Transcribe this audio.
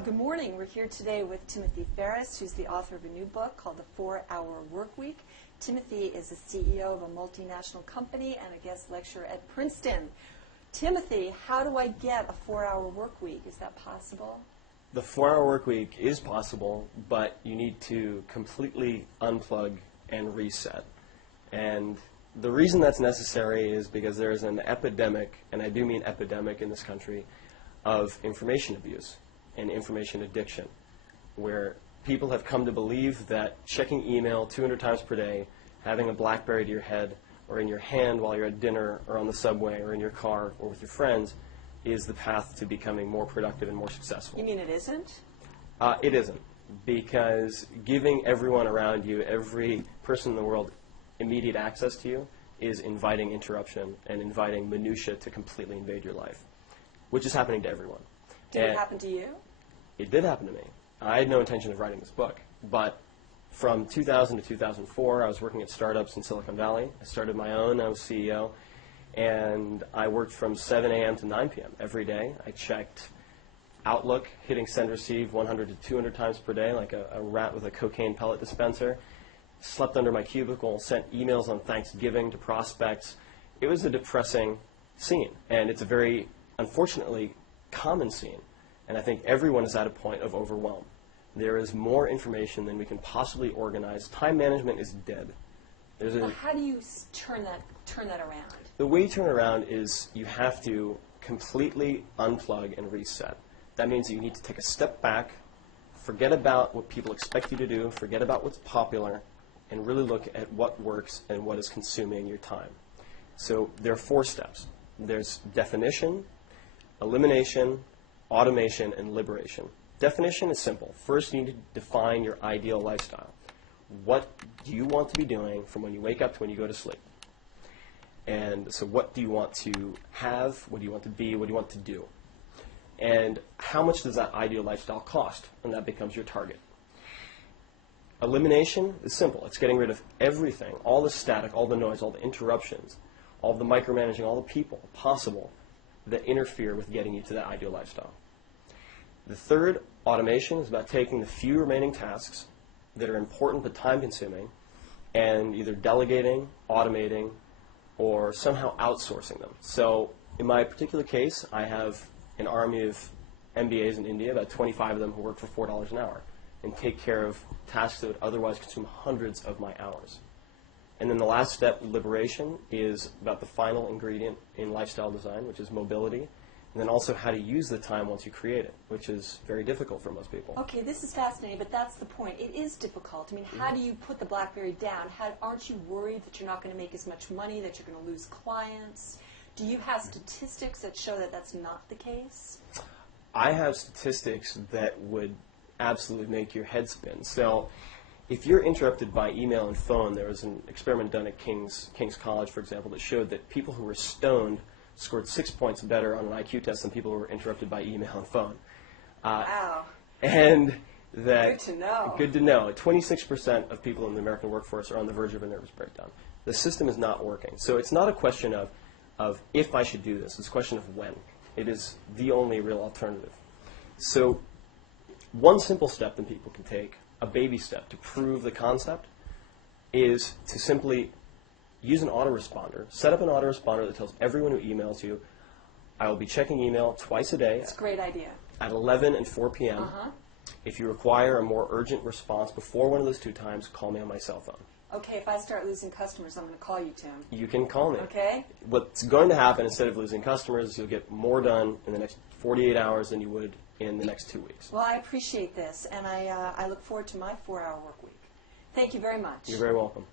Good morning. We're here today with Timothy Ferriss, who's the author of a new book called The 4-Hour Workweek. Timothy is the CEO of a multinational company and a guest lecturer at Princeton. Timothy, how do I get a 4-hour workweek? Is that possible? The 4-hour workweek is possible, but you need to completely unplug and reset. And the reason that's necessary is because there is an epidemic, and I do mean epidemic in this country, of information abuse and information addiction, where people have come to believe that checking email 200 times per day, having a BlackBerry to your head or in your hand while you're at dinner or on the subway or in your car or with your friends is the path to becoming more productive and more successful. You mean it isn't? It isn't, because giving everyone around you, every person in the world, immediate access to you is inviting interruption and inviting minutia to completely invade your life, which is happening to everyone. Did it happen to you? It did happen to me. I had no intention of writing this book, but from 2000 to 2004, I was working at startups in Silicon Valley. I started my own. I was CEO, and I worked from 7 a.m. to 9 p.m. every day. I checked Outlook, hitting send receive 100 to 200 times per day, like a rat with a cocaine pellet dispenser. Slept under my cubicle, sent emails on Thanksgiving to prospects. It was a depressing scene, and it's a very, unfortunately, common scene. And I think everyone is at a point of overwhelm. There is more information than we can possibly organize. Time management is dead. Well, how do you turn that around? The way you turn it around is you have to completely unplug and reset. That means that you need to take a step back, forget about what people expect you to do, forget about what's popular, and really look at what works and what is consuming your time. So there are 4 steps. There's definition, elimination, automation, and liberation. Definition is simple. First, you need to define your ideal lifestyle. What do you want to be doing from when you wake up to when you go to sleep? And so what do you want to have? What do you want to be? What do you want to do? And how much does that ideal lifestyle cost? And that becomes your target. Elimination is simple. It's getting rid of everything, all the static, all the noise, all the interruptions, all the micromanaging, all the people possible that interfere with getting you to that ideal lifestyle. The third, automation, is about taking the few remaining tasks that are important but time-consuming and either delegating, automating, or somehow outsourcing them. So in my particular case, I have an army of MBAs in India, about 25 of them who work for $4 an hour and take care of tasks that would otherwise consume hundreds of my hours. And then the last step, liberation, is about the final ingredient in lifestyle design, which is mobility, and then also how to use the time once you create it, which is very difficult for most people. Okay, this is fascinating, but that's the point. It is difficult. I mean, how do you put the BlackBerry down? Aren't you worried that you're not going to make as much money, that you're going to lose clients? Do you have statistics that show that that's not the case? I have statistics that would absolutely make your head spin. So if you're interrupted by email and phone, there was an experiment done at King's College, for example, that showed that people who were stoned scored 6 points better on an IQ test than people who were interrupted by email and phone. Wow. And that, good to know. Good to know. 26% of people in the American workforce are on the verge of a nervous breakdown. The system is not working. So it's not a question of if I should do this. It's a question of when. It is the only real alternative. So one simple step that people can take, a baby step to prove the concept, is to simply use an autoresponder. Set up an autoresponder that tells everyone who emails you, I will be checking email twice a day. That's a great idea. At 11 and 4 p.m. If you require a more urgent response before one of those 2 times, call me on my cell phone. Okay, if I start losing customers, I'm going to call you, Tim. You can call me. Okay. What's going to happen, instead of losing customers, is you'll get more done in the next 48 hours than you would in the next 2 weeks. Well, I appreciate this, and I look forward to my 4-hour work week. Thank you very much. You're very welcome.